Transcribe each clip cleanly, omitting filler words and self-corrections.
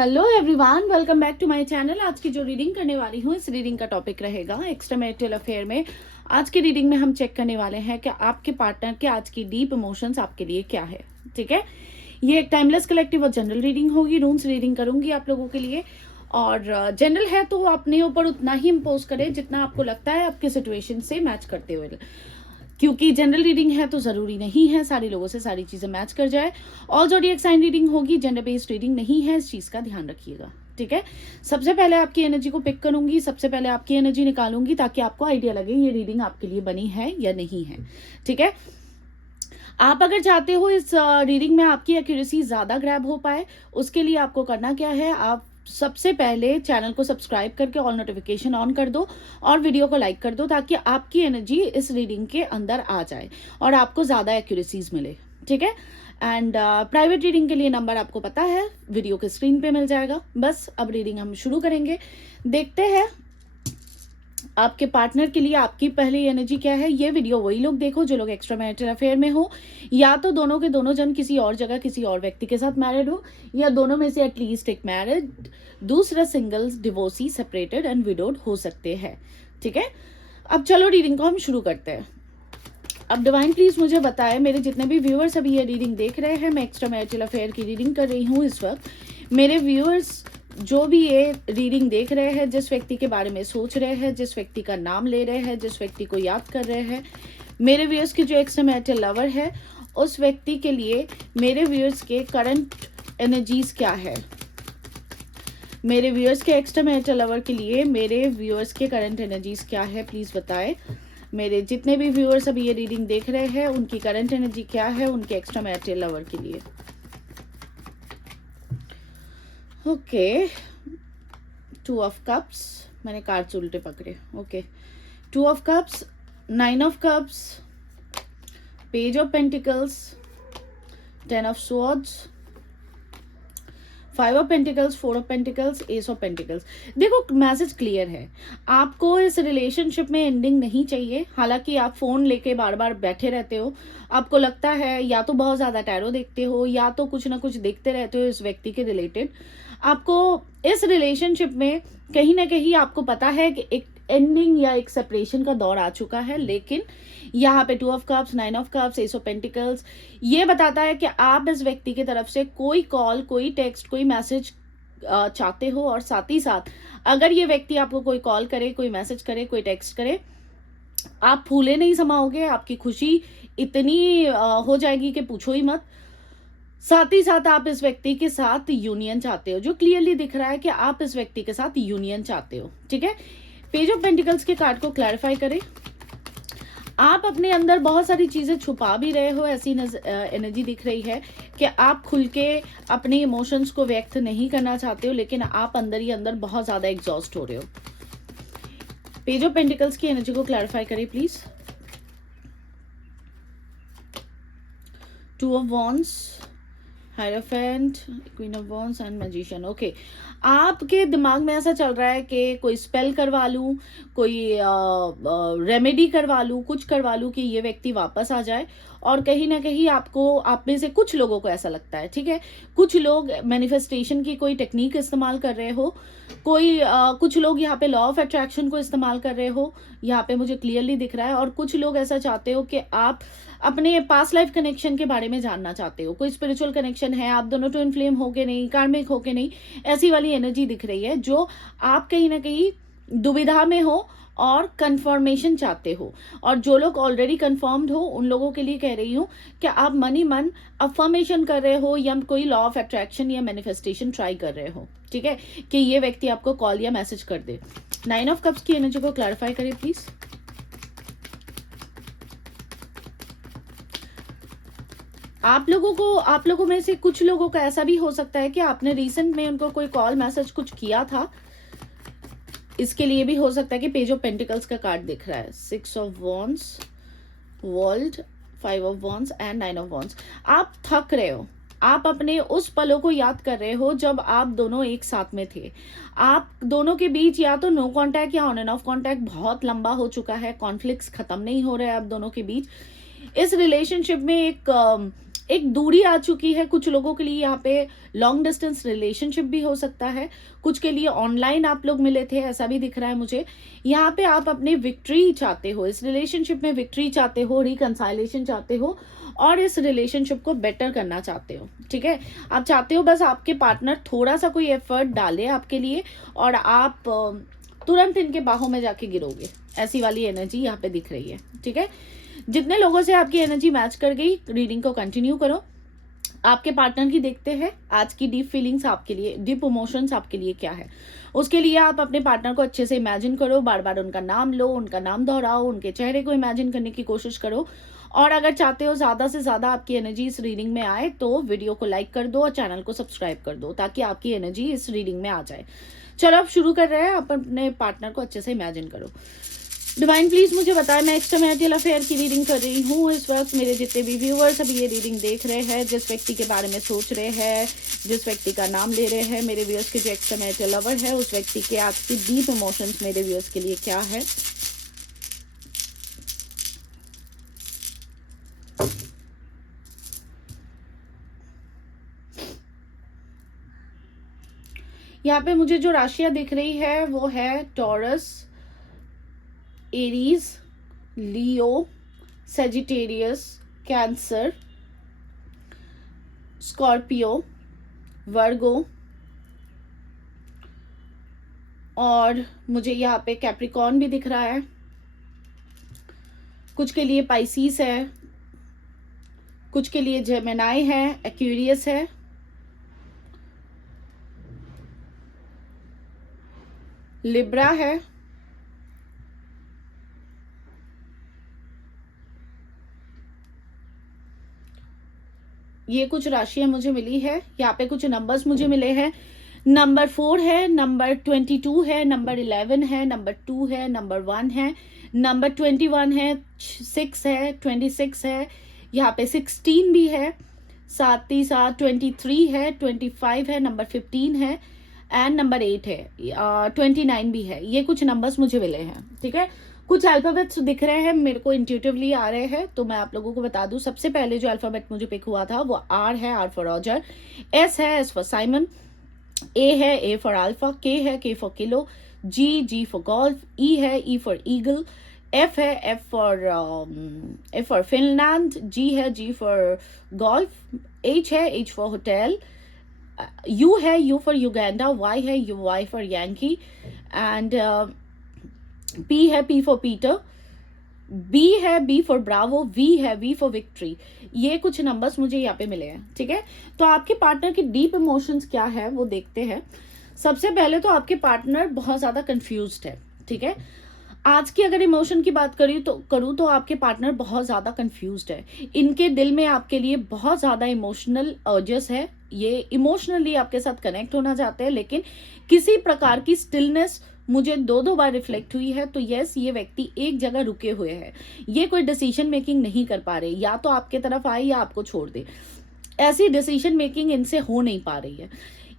Hello everyone, welcome back to my channel. आज की जो रीडिंग करने वाली हूँ, इस रीडिंग का टॉपिक रहेगा एक्स्ट्रा मैरिटल अफेयर में। आज की रीडिंग में हम चेक करने वाले हैं कि आपके पार्टनर के आज की डीप इमोशंस आपके लिए क्या है। ठीक है, ये एक टाइमलेस कलेक्टिव और जनरल रीडिंग होगी। रूम्स रीडिंग करूंगी आप लोगों के लिए, और जनरल है तो अपने ऊपर उतना ही इम्पोज करें जितना आपको लगता है आपके सिचुएशन से मैच करते हुए, क्योंकि जनरल रीडिंग है तो ज़रूरी नहीं है सारे लोगों से सारी चीज़ें मैच कर जाए। ऑल ज़ोडिएक साइन रीडिंग होगी, जेंडर बेस्ड रीडिंग नहीं है, इस चीज़ का ध्यान रखिएगा। ठीक है, सबसे पहले आपकी एनर्जी को पिक करूंगी, सबसे पहले आपकी एनर्जी निकालूंगी ताकि आपको आइडिया लगे ये रीडिंग आपके लिए बनी है या नहीं है। ठीक है, आप अगर चाहते हो इस रीडिंग में आपकी एक्यूरेसी ज़्यादा ग्रैब हो पाए, उसके लिए आपको करना क्या है, आप सबसे पहले चैनल को सब्सक्राइब करके ऑल नोटिफिकेशन ऑन कर दो और वीडियो को लाइक कर दो ताकि आपकी एनर्जी इस रीडिंग के अंदर आ जाए और आपको ज़्यादा एक्यूरेसीज मिले। ठीक है, एंड प्राइवेट रीडिंग के लिए नंबर आपको पता है, वीडियो के स्क्रीन पे मिल जाएगा। बस अब रीडिंग हम शुरू करेंगे। देखते हैं आपके पार्टनर के लिए आपकी पहली एनर्जी क्या है। ये वीडियो वही लोग देखो जो लोग एक्स्ट्रा मैरिटल अफेयर में हो, या तो दोनों के दोनों जन किसी और जगह किसी और व्यक्ति के साथ मैरिड हो, या दोनों में से एटलीस्ट एक मैरिड, दूसरा singles, divorcee, separated and widowed हो सकते हैं। ठीक है, अब चलो रीडिंग को हम शुरू करते हैं। अब डिवाइन प्लीज मुझे बताएं, मेरे जितने भी व्यूअर्स अभी ये रीडिंग देख रहे हैं, मैं एक्स्ट्रा मैरिटल अफेयर की रीडिंग कर रही हूँ इस वक्त। मेरे व्यूअर्स जो भी ये रीडिंग देख रहे हैं, जिस व्यक्ति के बारे में सोच रहे हैं, जिस व्यक्ति का नाम ले रहे हैं, जिस व्यक्ति को याद कर रहे हैं, मेरे व्यूअर्स के जो एक्स्ट्रा मैरिटल लवर है, उस व्यक्ति के लिए मेरे व्यूअर्स के करंट एनर्जीज क्या है। मेरे व्यूअर्स के एक्स्ट्रा मैरिटल लवर के लिए मेरे व्यूअर्स के करंट एनर्जीज क्या है, प्लीज बताएं। मेरे जितने भी व्यूअर्स अभी ये रीडिंग देख रहे हैं, उनकी करंट एनर्जी क्या है उनके एक्स्ट्रा मैरिटल लवर के लिए। ओके, 2 ऑफ कप्स, मैंने कार्ड्स उल्टे पकड़े। Okay, 2 of cups, 9 of cups, page of pentacles, 10 of swords, 5 of pentacles, 4 of pentacles, S of pentacles. देखो, मैसेज क्लियर है, आपको इस रिलेशनशिप में एंडिंग नहीं चाहिए। हालांकि आप फोन लेके बार बार बैठे रहते हो, आपको लगता है या तो बहुत ज्यादा टैरो देखते हो या तो कुछ ना कुछ देखते रहते हो इस व्यक्ति के रिलेटेड। आपको इस रिलेशनशिप में कहीं ना कहीं आपको पता है कि एक एंडिंग या एक सेपरेशन का दौर आ चुका है, लेकिन यहाँ पे 2 of cups, 9 of cups, S of pentacles ये बताता है कि आप इस व्यक्ति की तरफ से कोई कॉल, कोई टेक्स्ट, कोई मैसेज चाहते हो। और साथ ही साथ अगर ये व्यक्ति आपको कोई कॉल करे, कोई मैसेज करे, कोई टेक्स्ट करे, आप फूले नहीं समाओगे, आपकी खुशी इतनी हो जाएगी कि पूछो ही मत। साथ ही साथ आप इस व्यक्ति के साथ यूनियन चाहते हो, जो क्लियरली दिख रहा है कि आप इस व्यक्ति के साथ यूनियन चाहते हो। ठीक है, पेज ऑफ पेंटिकल्स के कार्ड को क्लैरिफाई करें। आप अपने अंदर बहुत सारी चीजें छुपा भी रहे हो, ऐसी एनर्जी दिख रही है कि आप खुल के अपने इमोशंस को व्यक्त नहीं करना चाहते हो, लेकिन आप अंदर ही अंदर बहुत ज्यादा एग्जॉस्ट हो रहे हो। पेज ऑफ पेंटिकल्स की एनर्जी को क्लैरिफाई करें please. 2 of wands, hierophant, queen of wands and magician. Okay, आपके दिमाग में ऐसा चल रहा है कि कोई स्पेल करवा लूं, कोई रेमेडी करवा लूं, कुछ करवा लूं कि ये व्यक्ति वापस आ जाए। और कहीं ना कहीं आपको, आप में से कुछ लोगों को ऐसा लगता है। ठीक है, कुछ लोग मैनिफेस्टेशन की कोई टेक्निक इस्तेमाल कर रहे हो, कोई कुछ लोग यहाँ पे लॉ ऑफ अट्रैक्शन को इस्तेमाल कर रहे हो, यहाँ पे मुझे क्लियरली दिख रहा है। और कुछ लोग ऐसा चाहते हो कि आप अपने पास्ट लाइफ कनेक्शन के बारे में जानना चाहते हो, कोई स्पिरिचुअल कनेक्शन है, आप दोनों ट्विन फ्लेम हो के नहीं, कार्मिक हो के नहीं, ऐसी वाली एनर्जी दिख रही है जो आप कहीं ना कहीं दुविधा में हो और कंफर्मेशन चाहते हो। और जो लोग ऑलरेडी कंफर्म्ड हो उन लोगों के लिए कह रही हूँ कि आप मन ही मन अफर्मेशन कर रहे हो या कोई लॉ ऑफ अट्रैक्शन या मैनिफेस्टेशन ट्राई कर रहे हो। ठीक है, कि ये व्यक्ति आपको कॉल या मैसेज कर दे। 9 ऑफ कप्स की एनर्जी को क्लैरिफाई करें प्लीज। आप लोगों में से कुछ लोगों का ऐसा भी हो सकता है कि आपने रिसेंट में उनको कोई कॉल मैसेज कुछ किया था, इसके लिए भी हो सकता है कि पेज ऑफ पेंटिकल्स का कार्ड दिख रहा है। 6 of wands, world, 5 of wands and 9 of wands. आप थक रहे हो, आप अपने उस पलों को याद कर रहे हो जब आप दोनों एक साथ में थे। आप दोनों के बीच या तो नो कांटेक्ट या ऑन एंड ऑफ कांटेक्ट बहुत लंबा हो चुका है, कॉन्फ्लिक्ट्स खत्म नहीं हो रहे हैं आप दोनों के बीच। इस रिलेशनशिप में एक दूरी आ चुकी है। कुछ लोगों के लिए यहाँ पे लॉन्ग डिस्टेंस रिलेशनशिप भी हो सकता है, कुछ के लिए ऑनलाइन आप लोग मिले थे, ऐसा भी दिख रहा है मुझे। यहाँ पे आप अपने विक्ट्री चाहते हो, इस रिलेशनशिप में विक्ट्री चाहते हो, रिकंसाइलेशन चाहते हो और इस रिलेशनशिप को बेटर करना चाहते हो। ठीक है, आप चाहते हो बस आपके पार्टनर थोड़ा सा कोई एफर्ट डाले आपके लिए और आप तुरंत इनके बाहों में जाके गिरोगे, ऐसी वाली एनर्जी यहाँ पे दिख रही है। ठीक है, जितने लोगों से आपकी एनर्जी मैच कर गई, रीडिंग को कंटिन्यू करो। आपके पार्टनर की देखते हैं आज की डीप फीलिंग्स आपके लिए, डीप इमोशंस आपके लिए क्या है। उसके लिए आप अपने पार्टनर को अच्छे से इमेजिन करो, बार बार उनका नाम लो, उनका नाम दोहराओ, उनके चेहरे को इमेजिन करने की कोशिश करो। और अगर चाहते हो ज़्यादा से ज़्यादा आपकी एनर्जी इस रीडिंग में आए तो वीडियो को लाइक कर दो और चैनल को सब्सक्राइब कर दो ताकि आपकी एनर्जी इस रीडिंग में आ जाए। चलो अब शुरू कर रहे हैं। आप अपने पार्टनर को अच्छे से इमेजिन करो। डिवाइन प्लीज मुझे बताएं, मैं एक्स्ट्रा मैरिटल अफेयर की रीडिंग कर रही हूँ। इस वक्त मेरे जितने भी व्यूअर्स अभी ये रीडिंग देख रहे हैं, जिस व्यक्ति के बारे में सोच रहे हैं, जिस व्यक्ति का नाम ले रहे हैं, मेरे व्यूअर्स के जो एक्स्ट्रा मैरिटल लवर है, उस व्यक्ति के आज की डीप इमोशंस मेरे व्यूअर्स के लिए क्या है। यहाँ पे मुझे जो राशियां दिख रही है वो है टॉरस, एरीज, लियो, सेजिटेरियस, कैंसर, स्कॉर्पियो, वर्गो और मुझे यहाँ पे कैप्रिकॉर्न भी दिख रहा है। कुछ के लिए पाइसीस है, कुछ के लिए जेमिनाई है, एक्वेरियस है, लिब्रा है, ये कुछ राशियां मुझे मिली है। यहाँ पे कुछ नंबर्स मुझे मिले हैं। नंबर 4 है, नंबर 22 है, नंबर 11 है, नंबर 2 है, नंबर 1 है, नंबर 21 है, 6 है, 26 है, यहाँ पे 16 भी है, साथ ही साथ 23 है, 25 है, नंबर 15 है एंड नंबर 8 है, 29 भी है। ये कुछ नंबर्स मुझे मिले हैं। ठीक है, कुछ अल्फाबेट्स दिख रहे हैं मेरे को, इंट्यूटिवली आ रहे हैं, तो मैं आप लोगों को बता दूं। सबसे पहले जो अल्फाबेट मुझे पिक हुआ था वो आर है, आर फॉर रॉजर, एस है, एस फॉर साइमन, ए है, ए फॉर अल्फा, के है, K for kilo, G, G for golf, E है, ई फॉर ईगल, एफ है, एफ फॉर फिनलैंड, जी है, जी फॉर गोल्फ, एच है, H for hotel, U है, U for Uganda, Y है, U Y for Yankee and P है, P for Peter, B है, B for bravo, V है, we for victory. ये कुछ numbers मुझे यहाँ पे मिले हैं। ठीक है, तो आपके पार्टनर की डीप इमोशंस क्या है वो देखते हैं। सबसे पहले तो आपके पार्टनर बहुत ज्यादा कंफ्यूज्ड है। ठीक है, आज की अगर इमोशन की बात करूँ तो आपके पार्टनर बहुत ज़्यादा कंफ्यूज्ड है। इनके दिल में आपके लिए बहुत ज़्यादा इमोशनल अर्जेस है, ये इमोशनली आपके साथ कनेक्ट होना चाहते हैं, लेकिन किसी प्रकार की स्टिलनेस मुझे दो बार रिफ्लेक्ट हुई है। तो यस, ये व्यक्ति एक जगह रुके हुए हैं, ये कोई डिसीजन मेकिंग नहीं कर पा रहे, या तो आपके तरफ आए या आपको छोड़ दे। ऐसी डिसीजन मेकिंग इनसे हो नहीं पा रही है।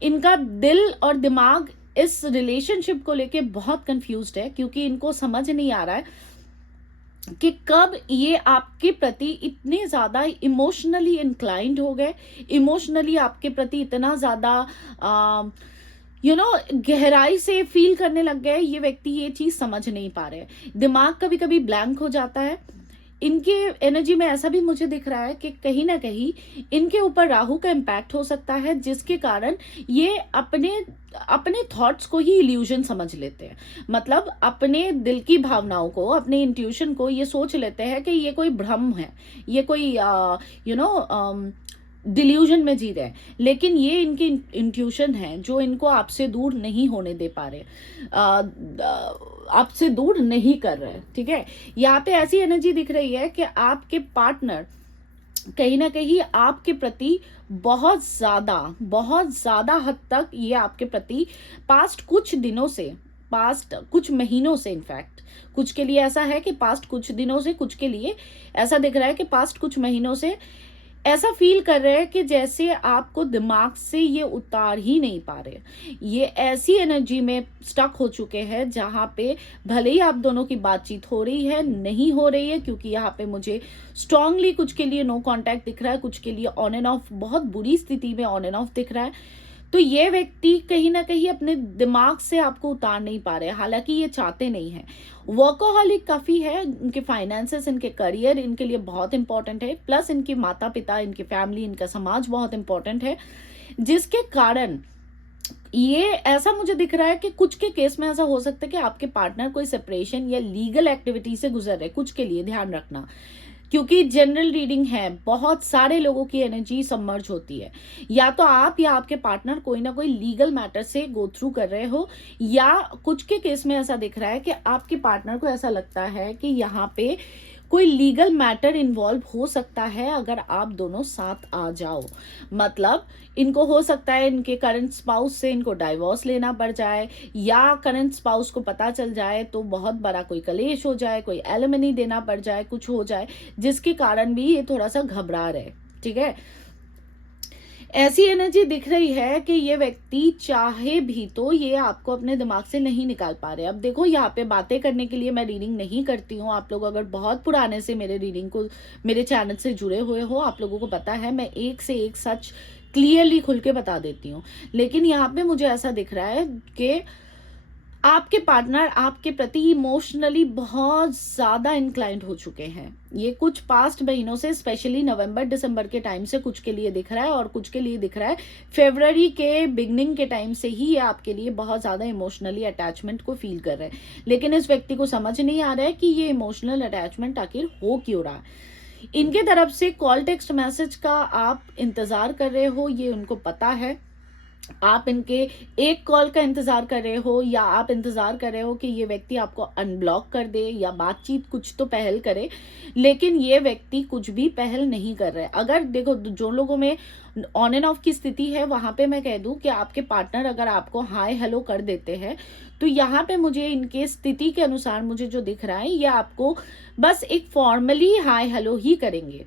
इनका दिल और दिमाग इस रिलेशनशिप को लेके बहुत कंफ्यूज्ड है, क्योंकि इनको समझ नहीं आ रहा है कि कब ये आपके प्रति इतने ज़्यादा इमोशनली इंक्लाइंड हो गए, इमोशनली आपके प्रति इतना ज़्यादा गहराई से फील करने लग गए। ये व्यक्ति ये चीज़ समझ नहीं पा रहे, दिमाग कभी कभी ब्लैंक हो जाता है। इनके एनर्जी में ऐसा भी मुझे दिख रहा है कि कहीं ना कहीं इनके ऊपर राहु का इम्पैक्ट हो सकता है, जिसके कारण ये अपने थॉट्स को ही इल्यूजन समझ लेते हैं। मतलब अपने दिल की भावनाओं को, अपने इंट्यूशन को ये सोच लेते हैं कि ये कोई भ्रम है, ये कोई डिल्यूजन में जी रहे हैं, लेकिन ये इनकी इंट्यूशन है जो इनको आपसे दूर नहीं होने दे पा रहे, आपसे दूर नहीं कर रहे। ठीक है, यहाँ पे ऐसी एनर्जी दिख रही है कि आपके पार्टनर कहीं ना कहीं आपके प्रति बहुत ज्यादा हद तक ये आपके प्रति पास्ट कुछ दिनों से, पास्ट कुछ महीनों से, इनफैक्ट कुछ के लिए ऐसा है कि पास्ट कुछ दिनों से, कुछ के लिए ऐसा दिख रहा है कि पास्ट कुछ महीनों से ऐसा फील कर रहे हैं कि जैसे आपको दिमाग से ये उतार ही नहीं पा रहे। ये ऐसी एनर्जी में स्टक हो चुके हैं जहाँ पे भले ही आप दोनों की बातचीत हो रही है, नहीं हो रही है, क्योंकि यहाँ पे मुझे स्ट्रांगली कुछ के लिए नो कांटेक्ट दिख रहा है, कुछ के लिए ऑन एंड ऑफ, बहुत बुरी स्थिति में ऑन एंड ऑफ दिख रहा है। तो ये व्यक्ति कहीं ना कहीं अपने दिमाग से आपको उतार नहीं पा रहे, हालांकि ये चाहते नहीं है। वर्कोहॉलिक काफी है, इनके फाइनेंसेस, इनके करियर इनके लिए बहुत इंपॉर्टेंट है, प्लस इनके माता पिता, इनके फैमिली, इनका समाज बहुत इंपॉर्टेंट है, जिसके कारण ये ऐसा मुझे दिख रहा है कि कुछ के केस में ऐसा हो सकता है कि आपके पार्टनर कोई सेपरेशन या लीगल एक्टिविटी से गुजर रहे, कुछ के लिए ध्यान रखना, क्योंकि जनरल रीडिंग है, बहुत सारे लोगों की एनर्जी सबमर्ज होती है। या तो आप या आपके पार्टनर कोई ना कोई लीगल मैटर से गो थ्रू कर रहे हो, या कुछ के केस में ऐसा दिख रहा है कि आपके पार्टनर को ऐसा लगता है कि यहाँ पे कोई लीगल मैटर इन्वॉल्व हो सकता है अगर आप दोनों साथ आ जाओ। मतलब इनको हो सकता है इनके करंट स्पाउस से इनको डाइवोर्स लेना पड़ जाए, या करंट स्पाउस को पता चल जाए तो बहुत बड़ा कोई कलेश हो जाए, कोई एलिमनी देना पड़ जाए, कुछ हो जाए, जिसके कारण भी ये थोड़ा सा घबरा रहे। ठीक है, ऐसी एनर्जी दिख रही है कि ये व्यक्ति चाहे भी तो ये आपको अपने दिमाग से नहीं निकाल पा रहे। अब देखो, यहाँ पे बातें करने के लिए मैं रीडिंग नहीं करती हूँ। आप लोग अगर बहुत पुराने से मेरे रीडिंग को, मेरे चैनल से जुड़े हुए हो, आप लोगों को पता है मैं एक से एक सच क्लियरली खुल के बता देती हूँ। लेकिन यहाँ पे मुझे ऐसा दिख रहा है कि आपके पार्टनर आपके प्रति इमोशनली बहुत ज्यादा इंक्लाइंड हो चुके हैं। ये कुछ पास्ट महीनों से, स्पेशली नवंबर दिसंबर के टाइम से कुछ के लिए दिख रहा है, और कुछ के लिए दिख रहा है फरवरी के बिगनिंग के टाइम से ही ये आपके लिए बहुत ज्यादा इमोशनली अटैचमेंट को फील कर रहे हैं। लेकिन इस व्यक्ति को समझ नहीं आ रहा है कि ये इमोशनल अटैचमेंट आखिर हो क्यों रहा है। इनके तरफ से कॉल टेक्स्ट मैसेज का आप इंतजार कर रहे हो, ये उनको पता है। आप इनके एक कॉल का इंतजार कर रहे हो, या आप इंतजार कर रहे हो कि ये व्यक्ति आपको अनब्लॉक कर दे या बातचीत कुछ तो पहल करे, लेकिन ये व्यक्ति कुछ भी पहल नहीं कर रहे। अगर देखो, जो लोगों में ऑन एंड ऑफ की स्थिति है, वहां पे मैं कह दूं कि आपके पार्टनर अगर आपको हाय हेलो कर देते हैं, तो यहाँ पे मुझे इनके स्थिति के अनुसार मुझे जो दिख रहा है, ये आपको बस एक फॉर्मली हाय हेलो ही करेंगे।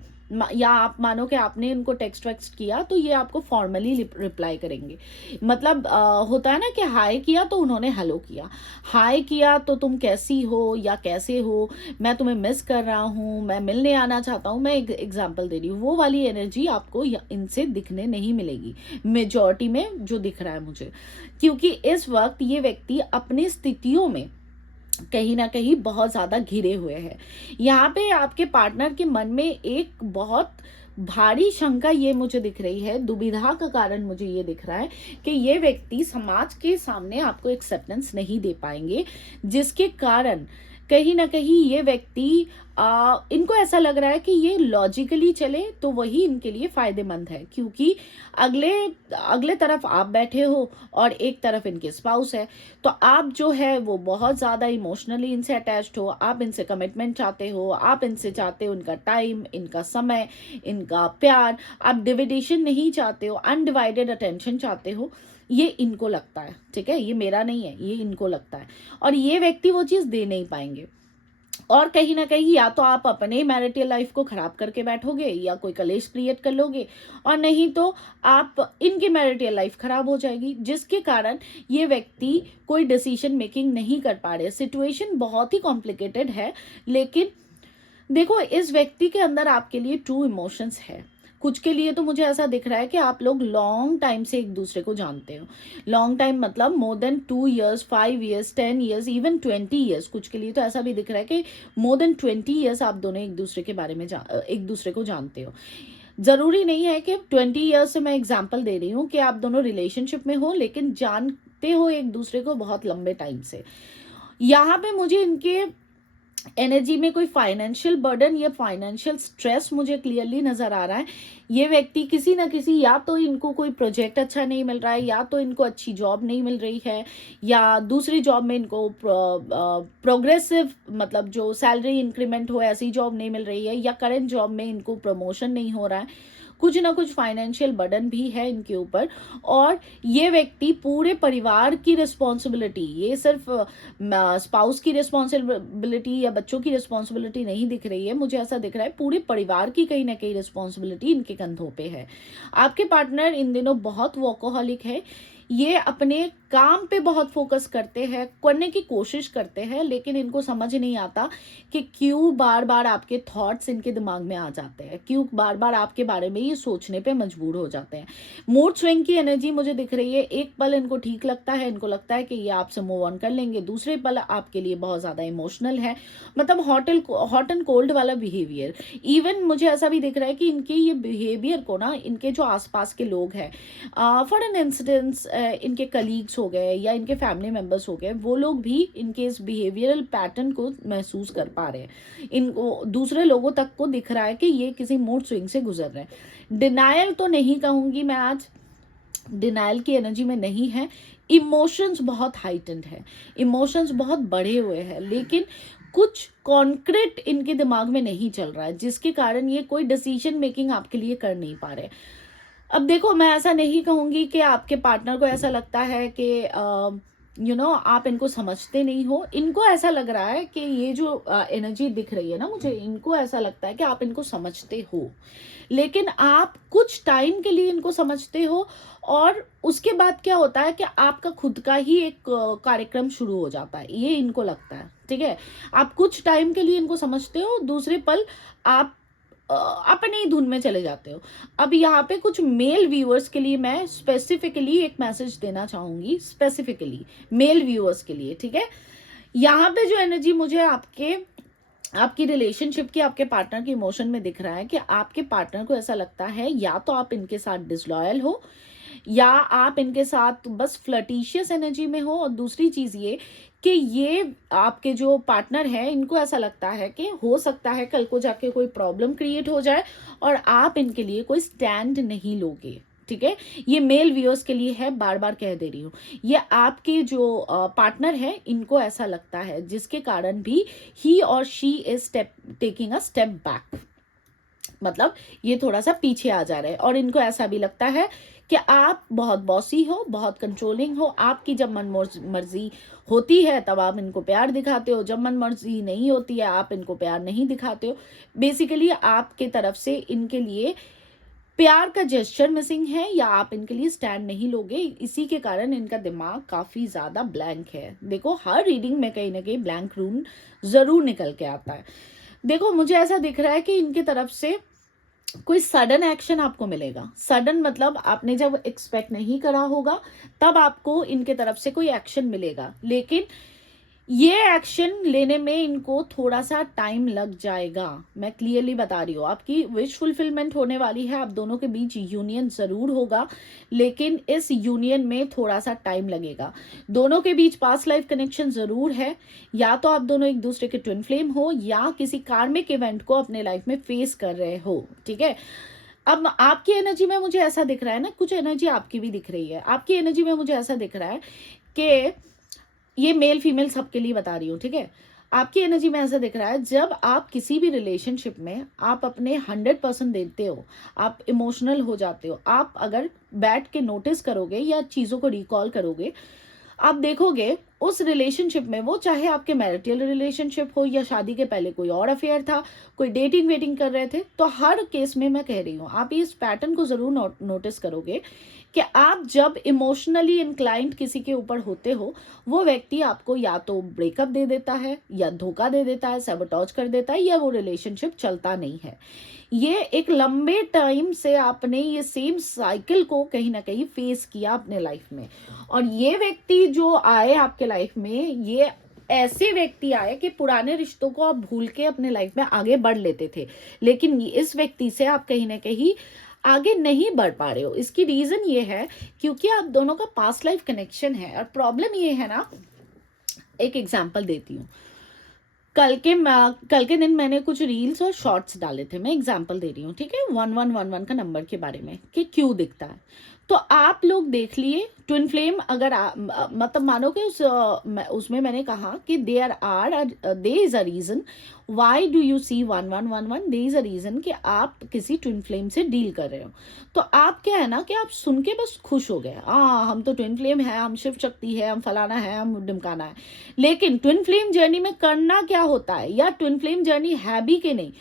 या आप मानो कि आपने इनको टेक्स्ट वेक्स्ट किया तो ये आपको फॉर्मली रिप्लाई करेंगे। मतलब होता है ना कि हाय किया तो उन्होंने हेलो किया, हाय किया तो तुम कैसी हो या कैसे हो, मैं तुम्हें मिस कर रहा हूँ, मैं मिलने आना चाहता हूँ, मैं एक एग्जांपल दे रही हूँ। वो वाली एनर्जी आपको इनसे दिखने नहीं मिलेगी मेजॉरिटी में, जो दिख रहा है मुझे, क्योंकि इस वक्त ये व्यक्ति अपनी स्थितियों में कहीं ना कहीं बहुत ज्यादा घिरे हुए हैं। यहाँ पे आपके पार्टनर के मन में एक बहुत भारी शंका ये मुझे दिख रही है, दुविधा का कारण मुझे ये दिख रहा है कि ये व्यक्ति समाज के सामने आपको एक्सेप्टेंस नहीं दे पाएंगे, जिसके कारण कहीं ना कहीं ये व्यक्ति इनको ऐसा लग रहा है कि ये लॉजिकली चले तो वही इनके लिए फायदेमंद है, क्योंकि अगले अगले तरफ आप बैठे हो और एक तरफ इनके स्पाउस है। तो आप जो है वो बहुत ज़्यादा इमोशनली इनसे अटैच्ड हो, आप इनसे कमिटमेंट चाहते हो, आप इनसे चाहते हो इनका टाइम, इनका समय, इनका प्यार। आप डिविडेशन नहीं चाहते हो, अनडिवाइडेड अटेंशन चाहते हो, ये इनको लगता है। ठीक है, ये मेरा नहीं है, ये इनको लगता है, और ये व्यक्ति वो चीज़ दे नहीं पाएंगे। और कहीं ना कहीं या तो आप अपने मैरिटल लाइफ को खराब करके बैठोगे या कोई कलेश क्रिएट कर लोगे, और नहीं तो आप इनकी मैरिटल लाइफ खराब हो जाएगी, जिसके कारण ये व्यक्ति कोई डिसीजन मेकिंग नहीं कर पा रहे। सिचुएशन बहुत ही कॉम्प्लिकेटेड है, लेकिन देखो, इस व्यक्ति के अंदर आपके लिए ट्रू इमोशंस है। कुछ के लिए तो मुझे ऐसा दिख रहा है कि आप लोग लॉन्ग टाइम से एक दूसरे को जानते हो। लॉन्ग टाइम मतलब more than 2 years, 5 years, 10 years, even 20 years। कुछ के लिए तो ऐसा भी दिख रहा है कि मोर देन 20 years आप दोनों एक दूसरे के बारे में एक दूसरे को जानते हो। जरूरी नहीं है कि 20 years से मैं एग्जाम्पल दे रही हूँ कि आप दोनों रिलेशनशिप में हो, लेकिन जानते हो एक दूसरे को बहुत लंबे टाइम से। यहाँ पे मुझे इनके एनर्जी में कोई फाइनेंशियल बर्डन या फाइनेंशियल स्ट्रेस मुझे क्लियरली नजर आ रहा है। ये व्यक्ति किसी ना किसी, या तो इनको कोई प्रोजेक्ट अच्छा नहीं मिल रहा है, या तो इनको अच्छी जॉब नहीं मिल रही है, या दूसरी जॉब में इनको प्रोग्रेसिव मतलब जो सैलरी इंक्रीमेंट हो ऐसी जॉब नहीं मिल रही है, या करंट जॉब में इनको प्रमोशन नहीं हो रहा है। कुछ ना कुछ फाइनेंशियल बर्डन भी है इनके ऊपर। और ये व्यक्ति पूरे परिवार की रिस्पॉन्सिबिलिटी, ये सिर्फ स्पाउस की रिस्पॉन्सिबिलिटी या बच्चों की रिस्पॉन्सिबिलिटी नहीं दिख रही है, मुझे ऐसा दिख रहा है पूरे परिवार की कहीं ना कहीं रिस्पॉन्सिबिलिटी इनके कंधों पे है। आपके पार्टनर इन दिनों बहुत वर्कोहॉलिक है, ये अपने काम पे बहुत फोकस करते हैं, करने की कोशिश करते हैं, लेकिन इनको समझ नहीं आता कि क्यों बार बार आपके थॉट्स इनके दिमाग में आ जाते हैं, क्यों बार बार आपके बारे में ये सोचने पे मजबूर हो जाते हैं। मूड स्विंग की एनर्जी मुझे दिख रही है। एक पल इनको ठीक लगता है, इनको लगता है कि ये आपसे मूव ऑन कर लेंगे, दूसरे पल आपके लिए बहुत ज़्यादा इमोशनल है, मतलब हॉट एंड कोल्ड वाला बिहेवियर। इवन मुझे ऐसा भी दिख रहा है कि इनके ये बिहेवियर को ना, इनके जो आसपास के लोग हैं, फॉर एन इंसिडेंस इनके कलीग्स हो गए या इनके फैमिली मेंबर्स हो गए, वो लोग भी इनके इस बिहेवियरल पैटर्न को महसूस कर पा रहे हैं। इनको दूसरे लोगों तक को दिख रहा है कि ये किसी मूड स्विंग से गुजर रहे हैं। डिनायल तो नहीं कहूंगी मैं आज, डिनायल की एनर्जी में नहीं है। इमोशंस बहुत हाइटेंड है, इमोशंस बहुत बढ़े हुए हैं, लेकिन कुछ कॉन्क्रीट इनके दिमाग में नहीं चल रहा है, जिसके कारण ये कोई डिसीजन मेकिंग आपके लिए कर नहीं पा रहे। अब देखो, मैं ऐसा नहीं कहूंगी कि आपके पार्टनर को ऐसा लगता है कि आप इनको समझते नहीं हो। इनको ऐसा लग रहा है कि ये जो एनर्जी दिख रही है ना मुझे, इनको ऐसा लगता है कि आप इनको समझते हो, लेकिन आप कुछ टाइम के लिए इनको समझते हो और उसके बाद क्या होता है कि आपका खुद का ही एक कार्यक्रम शुरू हो जाता है, ये इनको लगता है। ठीक है, आप कुछ टाइम के लिए इनको समझते हो, दूसरे पल आप अपनी ही धुन में चले जाते हो। अब यहाँ पे कुछ मेल व्यूअर्स के लिए मैं स्पेसिफिकली एक मैसेज देना चाहूंगी, स्पेसिफिकली मेल व्यूअर्स के लिए। ठीक है, यहाँ पे जो एनर्जी मुझे आपकी रिलेशनशिप की, आपके पार्टनर के इमोशन में दिख रहा है कि आपके पार्टनर को ऐसा लगता है या तो आप इनके साथ डिसलॉयल हो या आप इनके साथ बस फ्लर्टिशियस एनर्जी में हो। और दूसरी चीज ये कि ये आपके जो पार्टनर है, इनको ऐसा लगता है कि हो सकता है कल को जाके कोई प्रॉब्लम क्रिएट हो जाए और आप इनके लिए कोई स्टैंड नहीं लोगे। ठीक है, ये मेल व्यूअर्स के लिए है, बार बार कह दे रही हूँ। ये आपके जो पार्टनर है, इनको ऐसा लगता है, जिसके कारण भी ही और she is taking a step back, मतलब ये थोड़ा सा पीछे आ जा रहे हैं। और इनको ऐसा भी लगता है कि आप बहुत बॉसी हो, बहुत कंट्रोलिंग हो, आपकी जब मन मर्जी होती है तब आप इनको प्यार दिखाते हो, जब मन मर्जी नहीं होती है आप इनको प्यार नहीं दिखाते हो। बेसिकली आपके तरफ से इनके लिए प्यार का जेस्चर मिसिंग है या आप इनके लिए स्टैंड नहीं लोगे, इसी के कारण इनका दिमाग काफी ज्यादा ब्लैंक है। देखो, हर रीडिंग में कहीं ना कहीं ब्लैंक रूम जरूर निकल के आता है। देखो, मुझे ऐसा दिख रहा है कि इनके तरफ से कोई सडन एक्शन आपको मिलेगा। सडन मतलब आपने जब एक्सपेक्ट नहीं करा होगा तब आपको इनके तरफ से कोई एक्शन मिलेगा, लेकिन ये एक्शन लेने में इनको थोड़ा सा टाइम लग जाएगा। मैं क्लियरली बता रही हूँ, आपकी विश फुलफिलमेंट होने वाली है, आप दोनों के बीच यूनियन जरूर होगा, लेकिन इस यूनियन में थोड़ा सा टाइम लगेगा। दोनों के बीच पास्ट लाइफ कनेक्शन जरूर है, या तो आप दोनों एक दूसरे के ट्विन फ्लेम हो या किसी कार्मिक इवेंट को अपने लाइफ में फेस कर रहे हो। ठीक है, अब आपकी एनर्जी में मुझे ऐसा दिख रहा है ना, कुछ एनर्जी आपकी भी दिख रही है। आपकी एनर्जी में मुझे ऐसा दिख रहा है कि ये मेल फीमेल सबके लिए बता रही हूँ। ठीक है, आपकी एनर्जी में ऐसा दिख रहा है, जब आप किसी भी रिलेशनशिप में आप अपने 100% देते हो, आप इमोशनल हो जाते हो, आप अगर बैठ के नोटिस करोगे या चीज़ों को रिकॉल करोगे, आप देखोगे उस रिलेशनशिप में, वो चाहे आपके मैरिटल रिलेशनशिप हो या शादी के पहले कोई और अफेयर था, कोई डेटिंग वेटिंग कर रहे थे, तो हर केस में मैं कह रही हूँ आप इस पैटर्न को जरूर नोटिस करोगे कि आप जब इमोशनली इंक्लाइंड किसी के ऊपर होते हो, वो व्यक्ति आपको या तो ब्रेकअप दे देता है या धोखा दे देता है, सैबोटॉज कर देता है, या वो रिलेशनशिप चलता नहीं है। ये एक लंबे टाइम से आपने ये सेम साइकिल को कहीं ना कहीं फेस किया अपने लाइफ में। और ये व्यक्ति जो आए आपके लाइफ में, ये ऐसे व्यक्ति आए कि पुराने रिश्तों को आप भूल के अपने लाइफ में आगे बढ़ लेते थे, लेकिन इस व्यक्ति से आप कहीं ना कहीं आगे नहीं बढ़ पा रहे हो। इसकी रीजन ये है क्योंकि आप दोनों का पास्ट लाइफ कनेक्शन है। और प्रॉब्लम ये है ना, एक एग्जांपल देती हूँ। कल के दिन मैंने कुछ रील्स और शॉर्ट्स डाले थे, मैं एग्जांपल दे रही हूँ। ठीक है, 1111 का नंबर के बारे में कि क्यों दिखता है। तो आप लोग देख लिए ट्विन फ्लेम, अगर मतलब मानो कि उसमें मैंने कहा कि there is a reason why do you see 1111, there is a reason कि आप किसी ट्विन फ्लेम से डील कर रहे हो। तो आप क्या है ना कि आप सुन के बस खुश हो गए, हाँ हम तो ट्विन फ्लेम है, हम शिव शक्ति है, हम फलाना है, हम ढिमकाना है। लेकिन ट्विन फ्लेम जर्नी में करना क्या होता है, या ट्विन फ्लेम जर्नी है भी कि नहीं,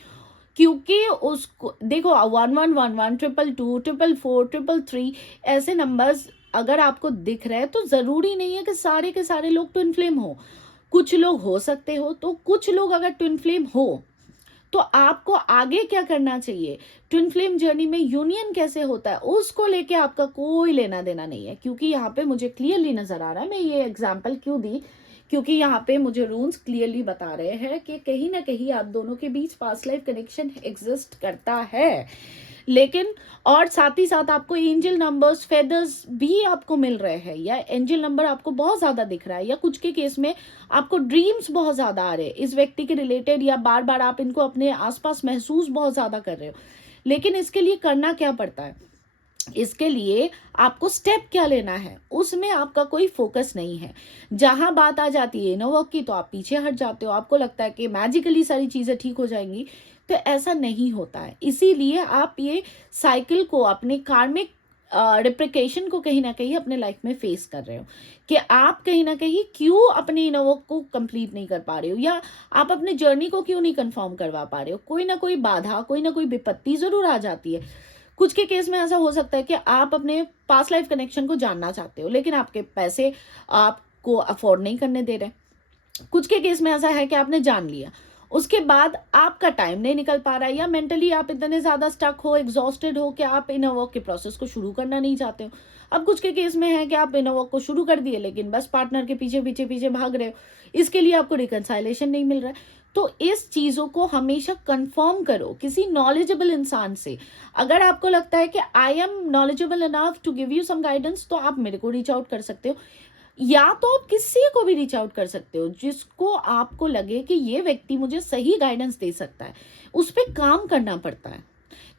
क्योंकि उसको देखो 1111, 222, 444, 333 ऐसे नंबर्स अगर आपको दिख रहे हैं तो जरूरी नहीं है कि सारे के सारे लोग ट्विन फ्लेम हो। कुछ लोग हो सकते हो, तो कुछ लोग अगर ट्विन फ्लेम हो तो आपको आगे क्या करना चाहिए, ट्विन फ्लेम जर्नी में यूनियन कैसे होता है उसको लेके आपका कोई लेना देना नहीं है। क्योंकि यहाँ पे मुझे क्लियरली नजर आ रहा है, मैं ये एग्जांपल क्यों दी, क्योंकि यहाँ पे मुझे रूल्स क्लियरली बता रहे हैं कि कहीं ना कहीं आप दोनों के बीच पास्ट लाइफ कनेक्शन एग्जिस्ट करता है। लेकिन और साथ ही साथ आपको एंजल नंबर्स, फेदर्स भी आपको मिल रहे हैं, या एंजल नंबर आपको बहुत ज्यादा दिख रहा है, या कुछ के केस में आपको ड्रीम्स बहुत ज्यादा आ रहे हैं इस व्यक्ति के रिलेटेड, या बार बार आप इनको अपने आसपास महसूस बहुत ज्यादा कर रहे हो। लेकिन इसके लिए करना क्या पड़ता है, इसके लिए आपको स्टेप क्या लेना है, उसमें आपका कोई फोकस नहीं है। जहां बात आ जाती है इनर वर्क की तो आप पीछे हट जाते हो, आपको लगता है कि मैजिकली सारी चीजें ठीक हो जाएंगी, तो ऐसा नहीं होता है। इसीलिए आप ये साइकिल को, अपने कार्मिक रिप्लिकेशन को कहीं ना कहीं अपने लाइफ में फेस कर रहे हो, कि आप कहीं ना कहीं क्यों अपने इनर वर्क को कंप्लीट नहीं कर पा रहे हो, या आप अपने जर्नी को क्यों नहीं कंफर्म करवा पा रहे हो। कोई ना कोई बाधा, कोई ना कोई विपत्ति जरूर आ जाती है। कुछ के केस में ऐसा हो सकता है कि आप अपने पास्ट लाइफ कनेक्शन को जानना चाहते हो, लेकिन आपके पैसे आपको अफोर्ड नहीं करने दे रहे। कुछ के केस में ऐसा है कि आपने जान लिया, उसके बाद आपका टाइम नहीं निकल पा रहा है, या मेंटली आप इतने ज्यादा स्टक हो, एग्जॉस्टेड हो कि आप इनर वर्क के प्रोसेस को शुरू करना नहीं चाहते हो। अब कुछ के केस में है कि आप इनर वर्क को शुरू कर दिए, लेकिन बस पार्टनर के पीछे पीछे पीछे भाग रहे हो, इसके लिए आपको रिकंसाइलेशन नहीं मिल रहा है। तो इस चीजों को हमेशा कंफर्म करो किसी नॉलेजेबल इंसान से। अगर आपको लगता है कि I am knowledgeable enough to give you some guidance, तो आप मेरे को रीच आउट कर सकते हो, या तो आप किसी को भी रीच आउट कर सकते हो जिसको आपको लगे कि ये व्यक्ति मुझे सही गाइडेंस दे सकता है। उस पर काम करना पड़ता है,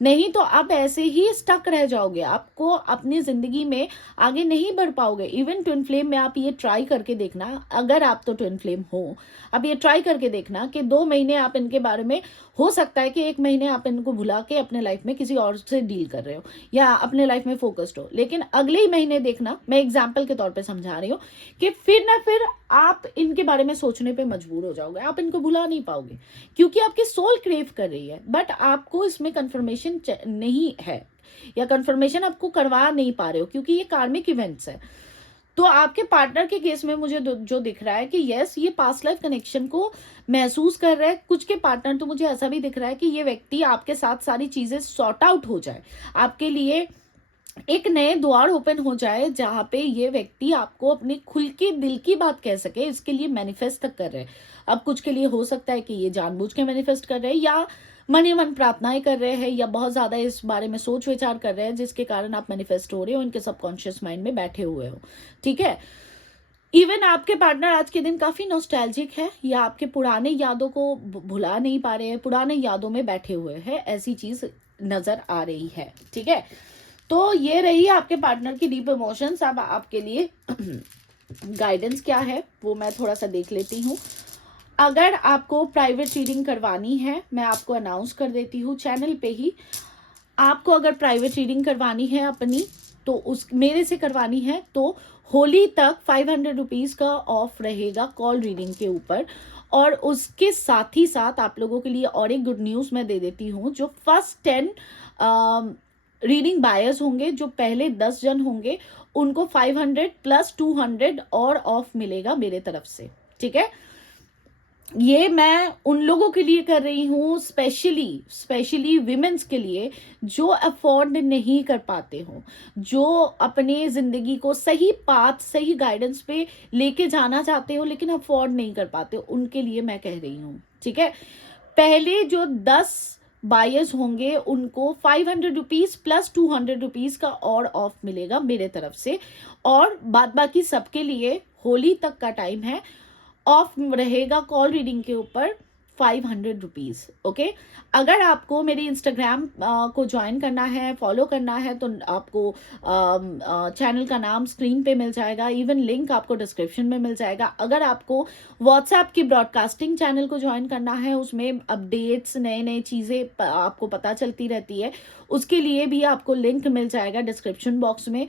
नहीं तो आप ऐसे ही स्टक रह जाओगे, आपको अपनी जिंदगी में आगे नहीं बढ़ पाओगे। इवन ट्विन फ्लेम में आप ये ट्राई करके देखना, अगर आप तो ट्विन फ्लेम हो, आप ये ट्राई करके देखना कि 2 महीने आप इनके बारे में, हो सकता है कि 1 महीने आप इनको भुला के अपने लाइफ में किसी और से डील कर रहे हो या अपने लाइफ में फोकस्ड हो, लेकिन अगले ही महीने देखना, मैं एग्जाम्पल के तौर पर समझा रही हूँ, कि फिर ना फिर आप इनके बारे में सोचने पे मजबूर हो जाओगे, आप इनको भुला नहीं पाओगे, क्योंकि आपकी सोल क्रेव कर रही है, बट आपको इसमें कंफर्मेशन नहीं है, या कंफर्मेशन आपको करवा नहीं पा रहे हो, क्योंकि ये कार्मिक इवेंट्स है। तो आपके पार्टनर के केस में मुझे जो दिख रहा है कि यस, ये पास्ट लाइफ कनेक्शन को महसूस कर रहा है। कुछ के पार्टनर तो मुझे ऐसा भी दिख रहा है कि ये व्यक्ति आपके साथ सारी चीजें सॉर्ट आउट हो जाए, आपके लिए एक नए द्वार ओपन हो जाए, जहां पे ये व्यक्ति आपको अपने खुल के दिल की बात कह सके, इसके लिए मैनिफेस्ट तक कर रहे हैं। अब कुछ के लिए हो सकता है कि ये जानबूझ के मैनिफेस्ट कर रहे हैं, या मन ही मन प्रार्थनाएं कर रहे हैं, या बहुत ज्यादा इस बारे में सोच विचार कर रहे हैं, जिसके कारण आप मैनिफेस्ट हो रहे हो, इनके सबकॉन्शियस माइंड में बैठे हुए हो। ठीक है, इवन आपके पार्टनर आज के दिन काफी नॉस्टैल्जिक है, या आपके पुराने यादों को भुला नहीं पा रहे हैं, पुराने यादों में बैठे हुए हैं, ऐसी चीज नजर आ रही है। ठीक है, तो ये रही आपके पार्टनर की डीप इमोशंस। अब आपके लिए गाइडेंस क्या है वो मैं थोड़ा सा देख लेती हूँ। अगर आपको प्राइवेट रीडिंग करवानी है, मैं आपको अनाउंस कर देती हूँ चैनल पे ही, आपको अगर प्राइवेट रीडिंग करवानी है अपनी, तो उस मेरे से करवानी है तो होली तक 500 रुपीज़ का ऑफ रहेगा कॉल रीडिंग के ऊपर। और उसके साथ ही साथ आप लोगों के लिए और एक गुड न्यूज़ मैं दे देती हूँ, जो फर्स्ट 10 रीडिंग बायर्स होंगे, जो पहले 10 जन होंगे, उनको 500 प्लस 200 और ऑफ मिलेगा मेरे तरफ से। ठीक है, ये मैं उन लोगों के लिए कर रही हूँ, स्पेशली विमेन्स के लिए, जो अफोर्ड नहीं कर पाते हो, जो अपने जिंदगी को सही पाथ, सही गाइडेंस पे लेके जाना चाहते हो, लेकिन अफोर्ड नहीं कर पाते हो, उनके लिए मैं कह रही हूँ। ठीक है, पहले जो 10 बायर्स होंगे उनको 500 रुपीज प्लस 200 रुपीज का और ऑफ मिलेगा मेरे तरफ से, और बाद बाकी सबके लिए होली तक का टाइम है, ऑफ रहेगा कॉल रीडिंग के ऊपर 500 रुपीज़। ओके, अगर आपको मेरे इंस्टाग्राम को ज्वाइन करना है, फॉलो करना है, तो आपको चैनल का नाम स्क्रीन पे मिल जाएगा, इवन लिंक आपको डिस्क्रिप्शन में मिल जाएगा। अगर आपको व्हाट्सएप की ब्रॉडकास्टिंग चैनल को ज्वाइन करना है, उसमें अपडेट्स, नए नए चीज़ें आपको पता चलती रहती है, उसके लिए भी आपको लिंक मिल जाएगा डिस्क्रिप्शन बॉक्स में।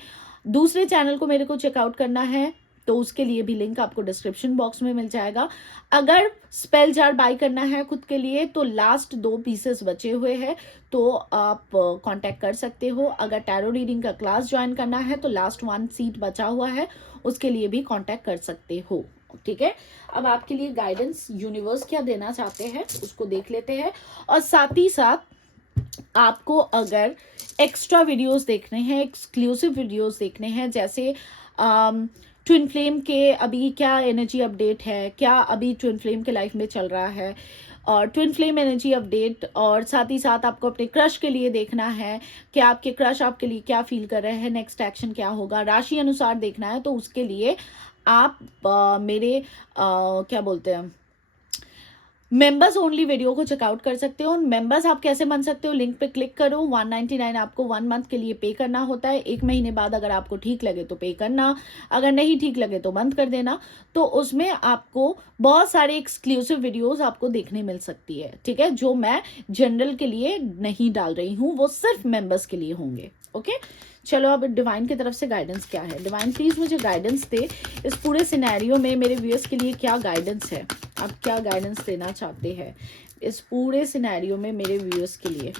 दूसरे चैनल को मेरे को चेकआउट करना है तो उसके लिए भी लिंक आपको डिस्क्रिप्शन बॉक्स में मिल जाएगा। अगर स्पेल जार बाय करना है खुद के लिए तो लास्ट 2 पीसेस बचे हुए हैं, तो आप कांटेक्ट कर सकते हो। अगर टैरो रीडिंग का क्लास ज्वाइन करना है तो लास्ट 1 सीट बचा हुआ है, उसके लिए भी कांटेक्ट कर सकते हो। ठीक है, अब आपके लिए गाइडेंस यूनिवर्स क्या देना चाहते हैं उसको देख लेते हैं। और साथ ही साथ आपको अगर एक्स्ट्रा वीडियोस देखने हैं, एक्सक्लूसिव वीडियोस देखने हैं, जैसे ट्विन फ्लेम के अभी क्या एनर्जी अपडेट है, क्या अभी ट्विन फ्लेम के लाइफ में चल रहा है, और ट्विन फ्लेम एनर्जी अपडेट, और साथ ही साथ आपको अपने क्रश के लिए देखना है कि आपके क्रश आपके लिए क्या फील कर रहे हैं, नेक्स्ट एक्शन क्या होगा, राशि अनुसार देखना है, तो उसके लिए आप मेरे क्या बोलते हैं, मेंबर्स ओनली वीडियो को चेकआउट कर सकते हो। मेंबर्स आप कैसे बन सकते हो, लिंक पे क्लिक करो। 199 आपको 1 मंथ के लिए पे करना होता है। 1 महीने बाद अगर आपको ठीक लगे तो पे करना, अगर नहीं ठीक लगे तो बंद कर देना। तो उसमें आपको बहुत सारे एक्सक्लूसिव वीडियोस आपको देखने मिल सकती है, ठीक है, जो मैं जनरल के लिए नहीं डाल रही हूँ, वो सिर्फ मेंबर्स के लिए होंगे। ओके, चलो अब डिवाइन की तरफ से गाइडेंस क्या है। डिवाइन प्लीज मुझे गाइडेंस दे, इस पूरे सिनेरियो में मेरे व्यूअर्स के लिए क्या गाइडेंस है, आप क्या गाइडेंस देना चाहते हैं इस पूरे सिनेरियो में मेरे व्यूअर्स के लिए।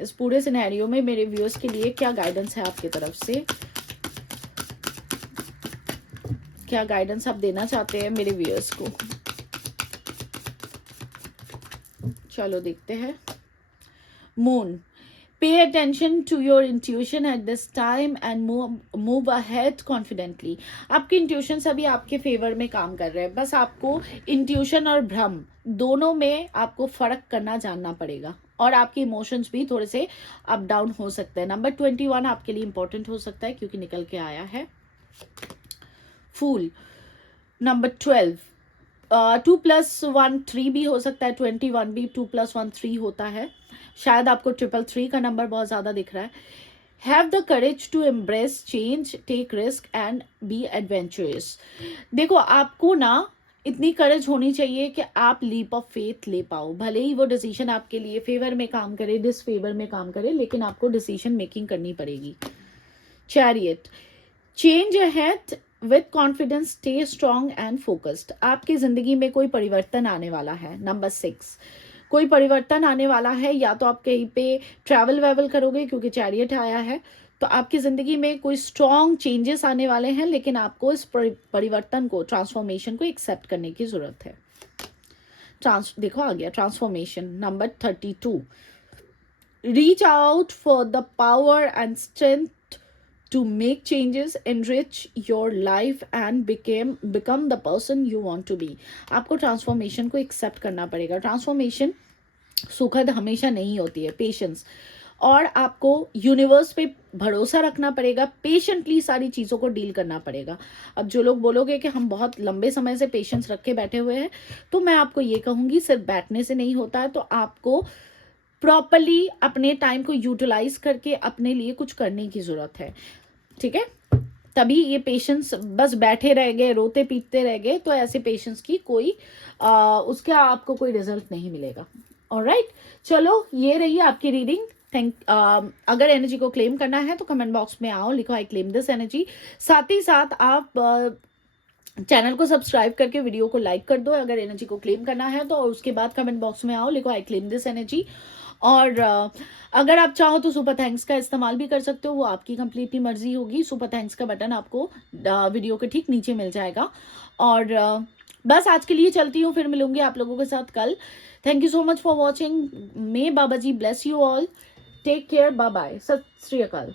इस पूरे सिनेरियो में मेरे व्यूअर्स के लिए क्या गाइडेंस है आपकी तरफ से, क्या गाइडेंस आप देना चाहते हैं मेरे व्यूअर्स को। चलो देखते हैं। Moon, pay attention to your intuition at this time and move ahead confidently. आपकी इंट्यूशन अभी आपके फेवर में काम कर रहे हैं, बस आपको इंट्यूशन और भ्रम दोनों में आपको फर्क करना जानना पड़ेगा, और आपके इमोशंस भी थोड़े से अप डाउन हो सकते हैं। नंबर 21 आपके लिए इंपॉर्टेंट हो सकता है क्योंकि निकल के आया है फूल। नंबर 12, 2 + 1 3 भी हो सकता है, 21 भी 2 + 1 3 होता है। शायद आपको 333 का नंबर बहुत ज़्यादा दिख रहा है। Have the courage to embrace change, take risk and be adventurous. देखो, आपको ना इतनी करेज होनी चाहिए कि आप लीप ऑफ फेथ ले पाओ। भले ही वो डिसीजन आपके लिए फेवर में काम करे, डिसफेवर में काम करे, लेकिन आपको डिसीजन मेकिंग करनी पड़ेगी। Chariot, change ahead with confidence, stay strong and focused. आपकी जिंदगी में कोई परिवर्तन आने वाला है। नंबर 6, कोई परिवर्तन आने वाला है, या तो आप कहीं पे ट्रैवल वेवल करोगे क्योंकि चैरियट आया है, तो आपकी ज़िंदगी में कोई स्ट्रॉन्ग चेंजेस आने वाले हैं, लेकिन आपको इस परिवर्तन को, ट्रांसफॉर्मेशन को एक्सेप्ट करने की ज़रूरत है। देखो आ गया transformation. Number 32, reach out for the power and strength to make changes, enrich your life and become the person you want to be। आपको ट्रांसफॉर्मेशन को एक्सेप्ट करना पड़ेगा। ट्रांसफॉर्मेशन सुखद हमेशा नहीं होती है, पेशेंस, और आपको यूनिवर्स पे भरोसा रखना पड़ेगा, पेशेंटली सारी चीज़ों को डील करना पड़ेगा। अब जो लोग बोलोगे कि हम बहुत लंबे समय से पेशेंस रख के बैठे हुए हैं, तो मैं आपको ये कहूँगी सिर्फ बैठने से नहीं होता है, तो आपको प्रॉपरली अपने टाइम को यूटिलाइज करके अपने लिए कुछ करने की ज़रूरत है, ठीक है। तभी ये पेशेंस बस बैठे रह गए, रोते पीटते रह गए, तो ऐसे पेशेंस की कोई उसका आपको कोई रिजल्ट नहीं मिलेगा। ऑलराइट, चलो ये रही आपकी रीडिंग। अगर एनर्जी को क्लेम करना है तो कमेंट बॉक्स में आओ, लिखो आई क्लेम दिस एनर्जी। साथ ही साथ आप चैनल को सब्सक्राइब करके वीडियो को लाइक कर दो अगर एनर्जी को क्लेम करना है तो, और उसके बाद कमेंट बॉक्स में आओ, लिखो आई क्लेम दिस एनर्जी। और अगर आप चाहो तो सुपर थैंक्स का इस्तेमाल भी कर सकते हो, वो आपकी कंप्लीटली मर्जी होगी। सुपर थैंक्स का बटन आपको वीडियो के ठीक नीचे मिल जाएगा। और बस आज के लिए चलती हूँ, फिर मिलूंगी आप लोगों के साथ कल। Thank you so much for watching. May Baba ji bless you all. Take care, bye bye, सत श्री अकाल।